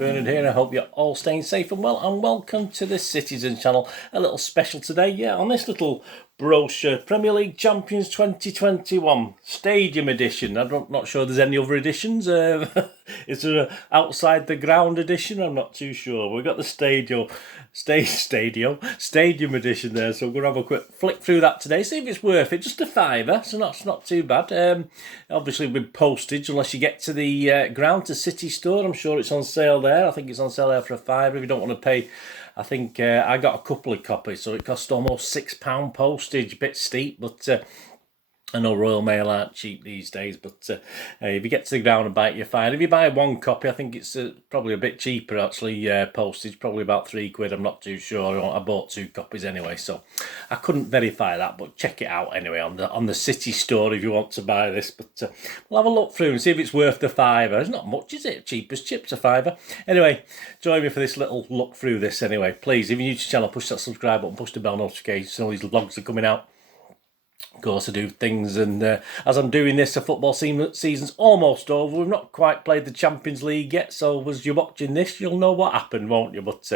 Bernard here. I hope you're all staying safe and well, and welcome to the Citizen channel. A little special today, on this little brochure, Premier League Champions 2021 Stadium Edition. I'm not sure there's any other editions. Is there an outside the ground edition? I'm not too sure. We've got the Stadium Edition there, so we're going to have a quick flick through that today, see if it's worth it. Just a £5, so not too bad. Obviously with postage, unless you get to the ground to City Store. I'm sure it's on sale there. I think it's on sale there for a £5 if you don't want to pay. I think I got a couple of copies, so it cost almost £6 postage. A bit steep, but I know Royal Mail aren't cheap these days, but if you get to the ground and buy it, you're fine. If you buy one copy, I think it's probably a bit cheaper, actually, postage, probably about £3. I'm not too sure. I bought 2 copies anyway, so I couldn't verify that, but check it out anyway on the City Store if you want to buy this. But we'll have a look through and see if it's worth the £5. It's not much, is it? Cheap as chips, a £5. Anyway, join me for this little look through this anyway. Please, if you're new to the channel, push that subscribe button, push the bell notification so all these vlogs are coming out. Of course, I do things, and as I'm doing this, the football season's almost over. We've not quite played the Champions League yet, so as you're watching this, you'll know what happened, won't you? But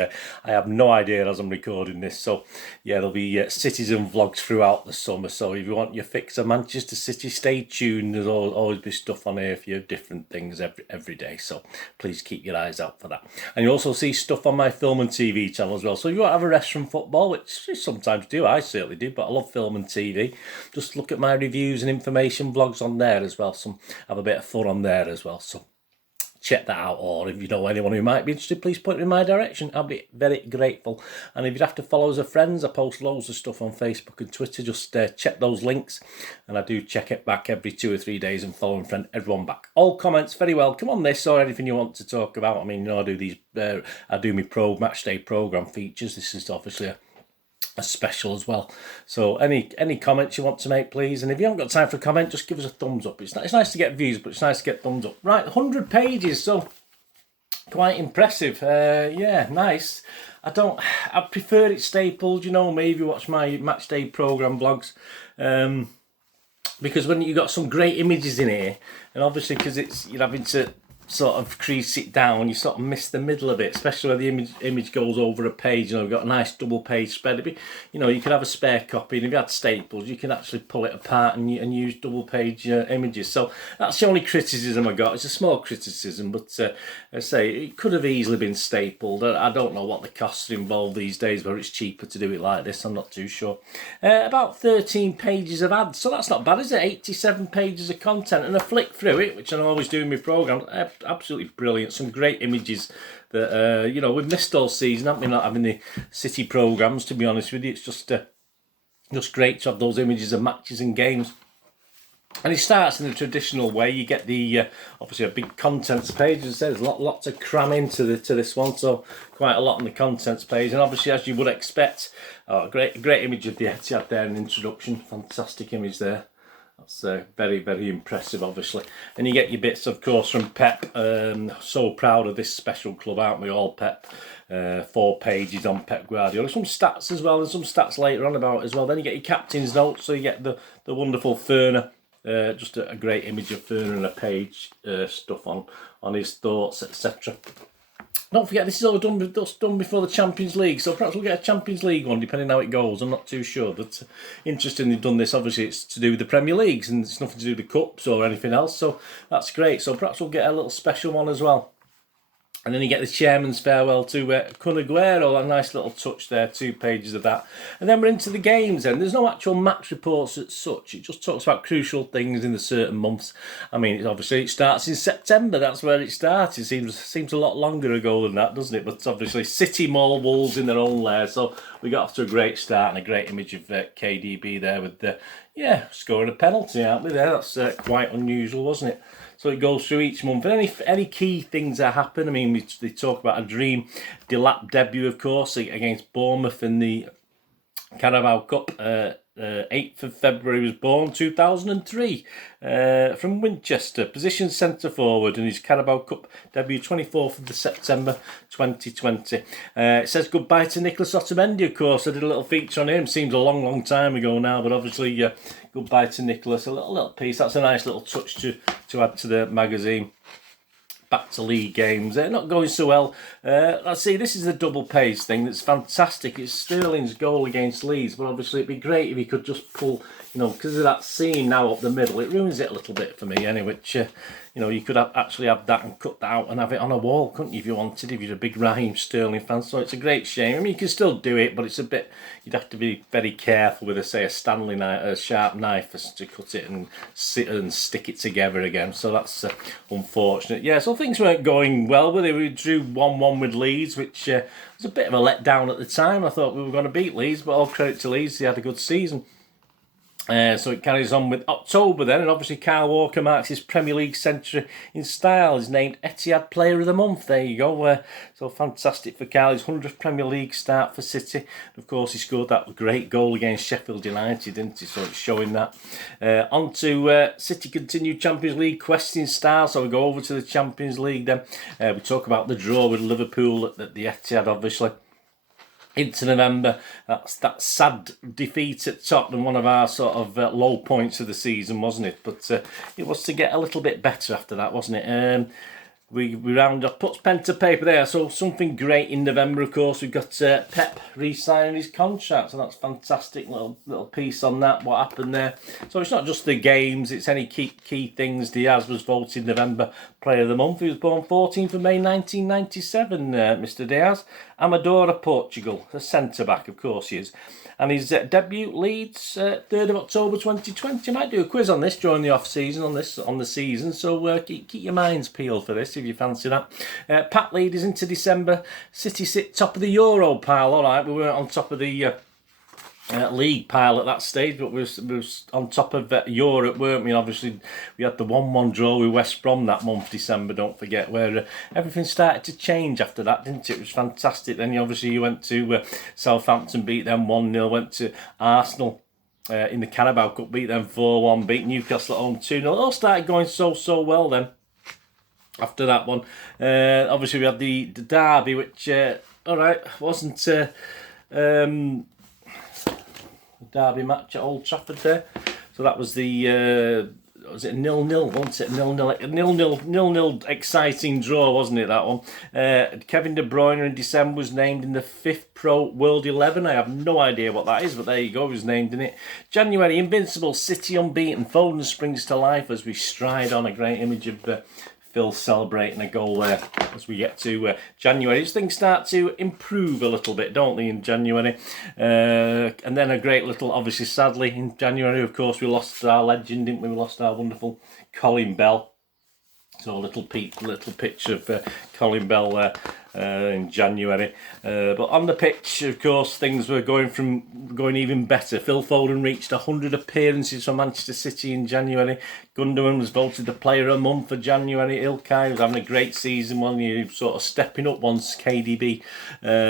I have no idea as I'm recording this, so yeah, there'll be Citizen vlogs throughout the summer. So if you want your fix of Manchester City, stay tuned. There'll always be stuff on here for you, different things every day, so please keep your eyes out for that. And you'll also see stuff on my film and TV channel as well. So if you want to have a rest from football, which I sometimes do, I certainly do, but I love film and TV, just look at my reviews and information vlogs on there as well. Some have a bit of fun on there as well, so check that out. Or if you know anyone who might be interested, please put it in my direction. I'll be very grateful. And if you'd have to follow us as friends, I post loads of stuff on Facebook and Twitter. Just check those links, and I do check it back every 2 or 3 days and follow and friend everyone back. All comments very welcome on this or anything you want to talk about. I mean, you know, I do these I do my match day program features. This is obviously a special as well, so any comments you want to make, please. And if you haven't got time for a comment, just give us a thumbs up. It's nice to get views, but it's nice to get thumbs up. Right, 100 pages, so quite impressive. Yeah, nice. I prefer it stapled, you know me, if you watch my match day program vlogs, because when you got some great images in here, and obviously because you're having to sort of crease it down, you sort of miss the middle of it, especially where the image goes over a page. You know, we've got a nice double page spread. You know, you could have a spare copy, and if you had staples, you can actually pull it apart and use double page images. So that's the only criticism I got. It's a small criticism, but I say it could have easily been stapled. I don't know what the costs are involved these days, where it's cheaper to do it like this. I'm not too sure. About 13 pages of ads, so that's not bad, is it? 87 pages of content, and a flick through it, which I always do in my programme. Absolutely brilliant. Some great images that you know, we've missed all season, haven't we, not having the City programmes, to be honest with you. It's just great to have those images of matches and games. And it starts in the traditional way. You get the obviously a big contents page. As I said, there's a lot to cram into this one, so quite a lot on the contents page. And obviously, as you would expect, a great image of the Etihad there in the introduction. Fantastic image there. That's very, very impressive, obviously. And you get your bits, of course, from Pep. So proud of this special club, aren't we all, Pep? 4 pages on Pep Guardiola. Some stats as well, and some stats later on about it as well. Then you get your captain's notes, so you get the wonderful Ferner. Just a great image of Ferner and a page, stuff on his thoughts, etc. Don't forget, this is all done before the Champions League, so perhaps we'll get a Champions League one, depending how it goes. I'm not too sure, but interesting they've done this. Obviously, it's to do with the Premier Leagues, and it's nothing to do with the Cups or anything else, so that's great. So perhaps we'll get a little special one as well. And then you get the chairman's farewell to Kun Aguero, a nice little touch there, 2 pages of that. And then we're into the games, and there's no actual match reports as such. It just talks about crucial things in the certain months. I mean, obviously it starts in September. That's where it starts. It seems a lot longer ago than that, doesn't it? But obviously City Mall Wolves in their own lair. So we got off to a great start, and a great image of KDB there with the scoring a penalty, aren't we? There, that's quite unusual, wasn't it? So it goes through each month. And any key things that happen, I mean, they talk about a dream Delap debut, of course, against Bournemouth in the Carabao Cup. 8th of February was born, 2003, from Winchester, position centre forward, and his Carabao Cup debut 24th of September 2020. It says goodbye to Nicholas Otamendi, of course. I did a little feature on him, seems a long time ago now, but obviously goodbye to Nicholas, a little piece. That's a nice little touch to add to the magazine. back to league games. Not going so well. Let's see, this is the double page thing that's fantastic. It's Sterling's goal against Leeds, but obviously it'd be great if he could just pull, you know, because of that seam now up the middle, it ruins it a little bit for me anyway, which, you know, you could actually have that and cut that out and have it on a wall, couldn't you, if you wanted, if you're a big Raheem Sterling fan. So it's a great shame. I mean, you can still do it, but it's a bit, you'd have to be very careful with, say, a Stanley knife, a sharp knife to cut it and sit and stick it together again. So that's unfortunate. Yeah, so things weren't going well with it. We drew 1-1 with Leeds, which was a bit of a letdown at the time. I thought we were going to beat Leeds, but all credit to Leeds, they had a good season. So it carries on with October then, and obviously Kyle Walker marks his Premier League century in style. He's named Etihad Player of the Month. There you go. So fantastic for Kyle. His 100th Premier League start for City. Of course, he scored that great goal against Sheffield United, didn't he? So it's showing that. On to City continued Champions League quest in style. So we go over to the Champions League then. We talk about the draw with Liverpool at the Etihad, obviously. Into November, that's that sad defeat at Tottenham, one of our sort of low points of the season, wasn't it? But it was to get a little bit better after that, wasn't it? We round up, puts pen to paper there. So something great in November, of course. We've got Pep re-signing his contract, so that's fantastic. Little piece on that, what happened there. So it's not just the games, it's any key things. Diaz was voted November Player of the Month. He was born 14th of May 1997, Mr. Diaz. Amadora, Portugal, the centre-back, of course he is. And his debut Leeds, 3rd of October 2020. I might do a quiz on this during the off-season, on the season, so keep your minds peeled for this if you fancy that. Pat leaders into December. City sit top of the Euro pile. All right, we weren't on top of the league pile at that stage, but we was on top of Europe, weren't we? Obviously, we had the 1-1 draw with West Brom that month, December, don't forget, where everything started to change after that, didn't it? It was fantastic. Then obviously you went to Southampton, beat them 1-0, went to Arsenal in the Carabao Cup, beat them 4-1, beat Newcastle at home 2-0. It all started going so well then. After that one, obviously we had the derby, which, all right, wasn't... derby match at Old Trafford there. So that was the was it 0-0, wasn't it? 0-0 exciting draw, wasn't it, that one? Kevin De Bruyne in December was named in the 5th Pro World 11. I have no idea what that is, but there you go, he was named in it. January, Invincible, City unbeaten. Foden springs to life as we stride on. A great image of Phil celebrating a goal there as we get to January. Things start to improve a little bit, don't they, in January? And then a great little, obviously, sadly, in January, of course, we lost our legend, didn't we? We lost our wonderful Colin Bell. So a little picture of Colin Bell there in January. But on the pitch, of course, things were going even better. Phil Foden reached 100 appearances for Manchester City in January. Gundogan was voted the Player of the Month for January. Ilkay was having a great season, wasn't he? Sort of stepping up once KDB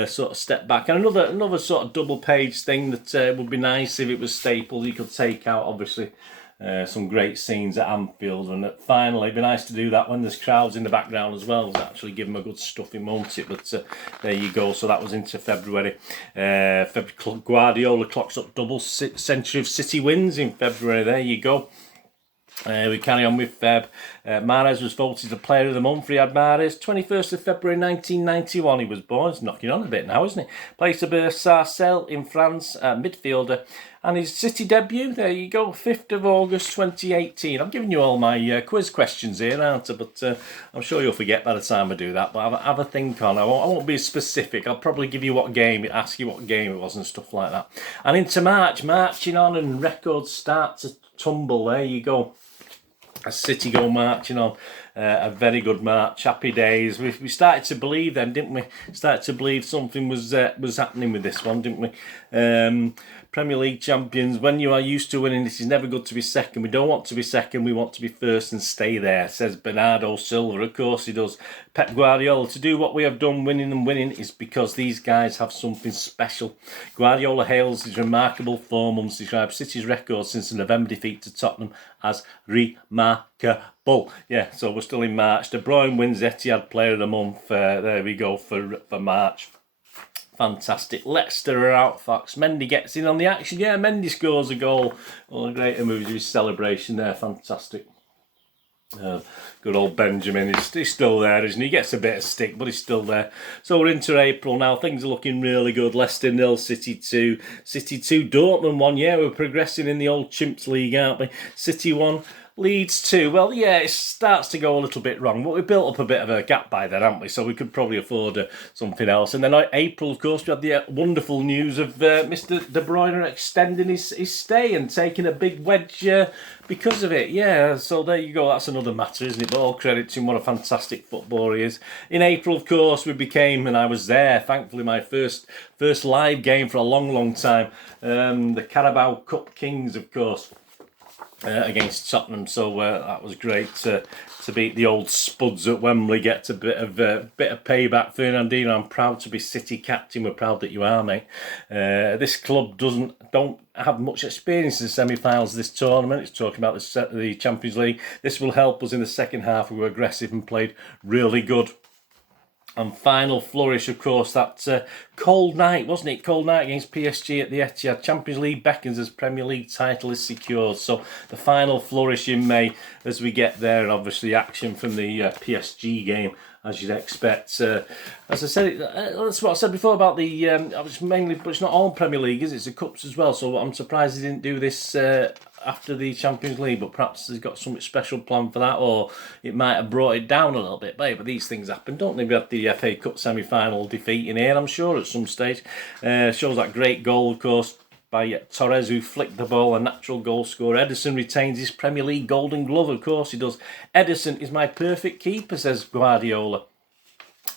sort of stepped back. And another sort of double page thing that would be nice if it was stapled. You could take out, obviously, some great scenes at Anfield, and finally it'd be nice to do that when there's crowds in the background as well. It's actually give them a good stuffing, won't it? But there you go. So that was into February. Guardiola clocks up double century of City wins in February. There you go. We carry on with Feb. Mahrez was voted the Player of the Month. Riyad Mahrez, 21st of February 1991 he was born. He's knocking on a bit now, isn't he? Plays for Sarcelles in France, midfielder. And his City debut, there you go, 5th of August 2018. I'm giving you all my quiz questions here, aren't I? But I'm sure you'll forget by the time I do that. But have a think on. I won't be specific. I'll probably give you ask you what game it was and stuff like that. And into March, marching on, and records start to tumble. There you go. A City go marching on. A very good March. Happy days. We started to believe then, didn't we? Started to believe something was happening with this one, didn't we? Premier League champions, when you are used to winning, this is never good to be second. We don't want to be second, we want to be first and stay there, says Bernardo Silva. Of course he does. Pep Guardiola, to do what we have done, winning and winning, is because these guys have something special. Guardiola hails his remarkable performance, describes City's record since the November defeat to Tottenham as remarkable. Yeah, so we're still in March. De Bruyne wins Etihad Player of the Month. There we go for March. Fantastic. Leicester are out, Fox. Mendy gets in on the action. Yeah, Mendy scores a goal. All a great image of his celebration there. Fantastic. Good old Benjamin, he's still there, isn't he? He gets a bit of stick, but he's still there. So we're into April now. Things are looking really good. Leicester 0, City 2. City 2, Dortmund 1. Yeah, we're progressing in the old Chimps League, aren't we? City 1. Leeds 2. Well, yeah, it starts to go a little bit wrong, but we built up a bit of a gap by then, haven't we? So we could probably afford something else. And then April, of course, we had the wonderful news of Mr. De Bruyne extending his stay and taking a big wedge because of it. Yeah, so there you go. That's another matter, isn't it? But all credit to him. What a fantastic footballer he is. In April, of course, we became, and I was there, thankfully, my first live game for a long, long time. The Carabao Cup Kings, of course. Against Tottenham, so that was great to beat the old Spuds at Wembley, get a bit of payback. Fernandinho, I'm proud to be City captain. We're proud that you are, mate. This club don't have much experience in the semi-finals of this tournament. It's talking about the Champions League. This will help us in the second half. We were aggressive and played really good. And final flourish, of course, that cold night, wasn't it? Cold night against PSG at the Etihad. Champions League beckons as Premier League title is secured. So the final flourish in May as we get there, and obviously action from the PSG game, as you'd expect. As I said, that's what I said before about the. Mainly, but it's not all Premier League, is it? It's the cups as well. So I'm surprised they didn't do this after the Champions League, but perhaps they've got something special planned for that, or it might have brought it down a little bit. But these things happen, don't they? We had the FA Cup semi-final defeat in here, I'm sure, at some stage. Shows that great goal, of course, by Torres, who flicked the ball, a natural goal scorer. Ederson retains his Premier League Golden Glove, of course he does. Ederson is my perfect keeper, says Guardiola.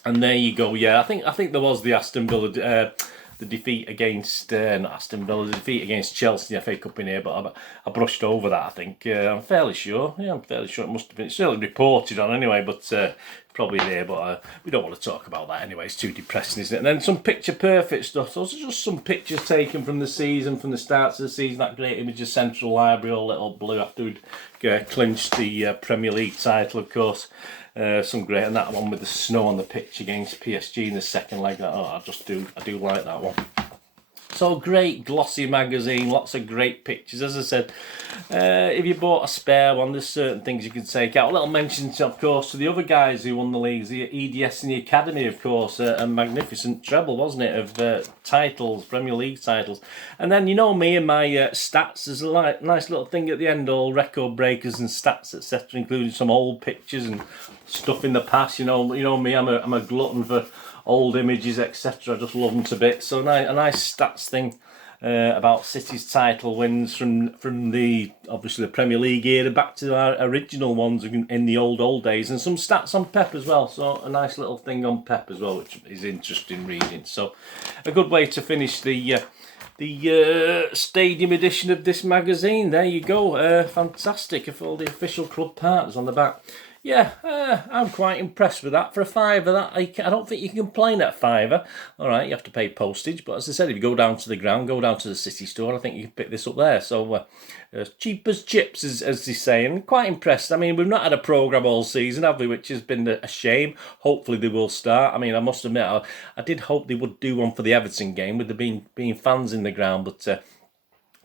And there you go. Yeah, I think there was the Aston Villa. The defeat against not Aston Villa, the defeat against Chelsea in the FA Cup in here, but I brushed over that, I think. I'm fairly sure. Yeah, I'm fairly sure it must have been. It's certainly reported on anyway, but probably there. But we don't want to talk about that anyway. It's too depressing, isn't it? And then some picture-perfect stuff. Those are just some pictures taken from the season, from the starts of the season. That great image of Central Library, all lit up blue after we'd clinched the Premier League title, of course. Some great, and that one with the snow on the pitch against PSG in the second leg. I do like that one. So great glossy magazine, lots of great pictures. As I said, if you bought a spare one, there's certain things you can take out. A little mention, of course, to the other guys who won the leagues, the EDS and the Academy, of course, a magnificent treble, wasn't it, of titles, Premier League titles. And then, you know me and my stats, there's a nice little thing at the end, all record breakers and stats, etc., including some old pictures and stuff in the past. You know me, I'm a glutton for old images, etc. I just love them to bits. So a nice stats thing about City's title wins from the obviously the Premier League era back to our original ones in the old days, and some stats on Pep as well. So a nice little thing on Pep as well, which is interesting reading. So a good way to finish the stadium edition of this magazine. There you go. Fantastic. Of all the official club partners on the back. Yeah, I'm quite impressed with that. For a fiver, that I don't think you can complain at a fiver. All right, you have to pay postage, but as I said, if you go down to the ground, go down to the City store, I think you can pick this up there. So cheap as chips, as they say, and quite impressed. I mean, we've not had a programme all season, have we, which has been a shame. Hopefully they will start. I mean, I must admit, I did hope they would do one for the Everton game with there being fans in the ground, but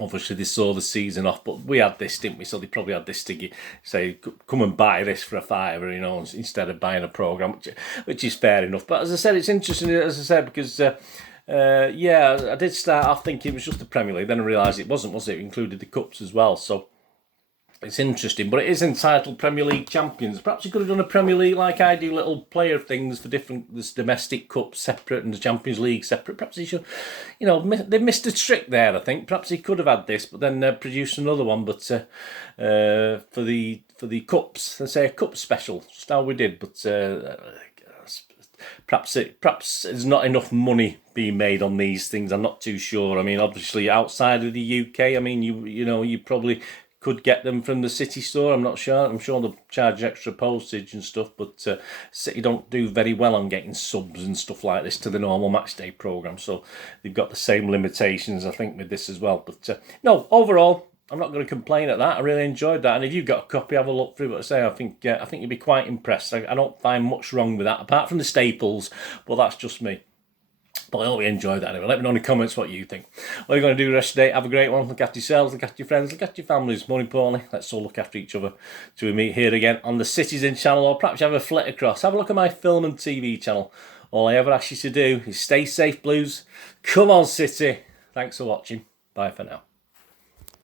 obviously they saw the season off, but we had this, didn't we? So they probably had this to say, come and buy this for a fiver, instead of buying a programme, which is fair enough. But as I said, it's interesting, as I said, because I did start off thinking it was just the Premier League, then I realised it wasn't, was it? It included the cups as well, so it's interesting, but it is entitled Premier League Champions. Perhaps you could have done a Premier League like I do, little player things for this domestic cup separate and the Champions League separate. Perhaps he should, they missed a trick there, I think. Perhaps he could have had this, but then produced another one. But for the cups, let's say a cup special, just how we did. But perhaps there's not enough money being made on these things. I'm not too sure. I mean, obviously outside of the UK, I mean, you probably could get them from the City store. I'm not sure. I'm sure they'll charge extra postage and stuff, but City don't do very well on getting subs and stuff like this to the normal matchday programme. So they've got the same limitations, I think, with this as well. But no, overall, I'm not going to complain at that. I really enjoyed that. And if you've got a copy, have a look through. But I say, I think you'd be quite impressed. I don't find much wrong with that, apart from the staples, but that's just me. But I hope you enjoyed that anyway. Let me know in the comments what you think. What are you going to do the rest of the day? Have a great one. Look after yourselves, look after your friends, look after your families. More importantly, let's all look after each other till we meet here again on the Citizen channel, or perhaps you have a flit across. Have a look at my film and TV channel. All I ever ask you to do is stay safe, Blues. Come on, City. Thanks for watching. Bye for now.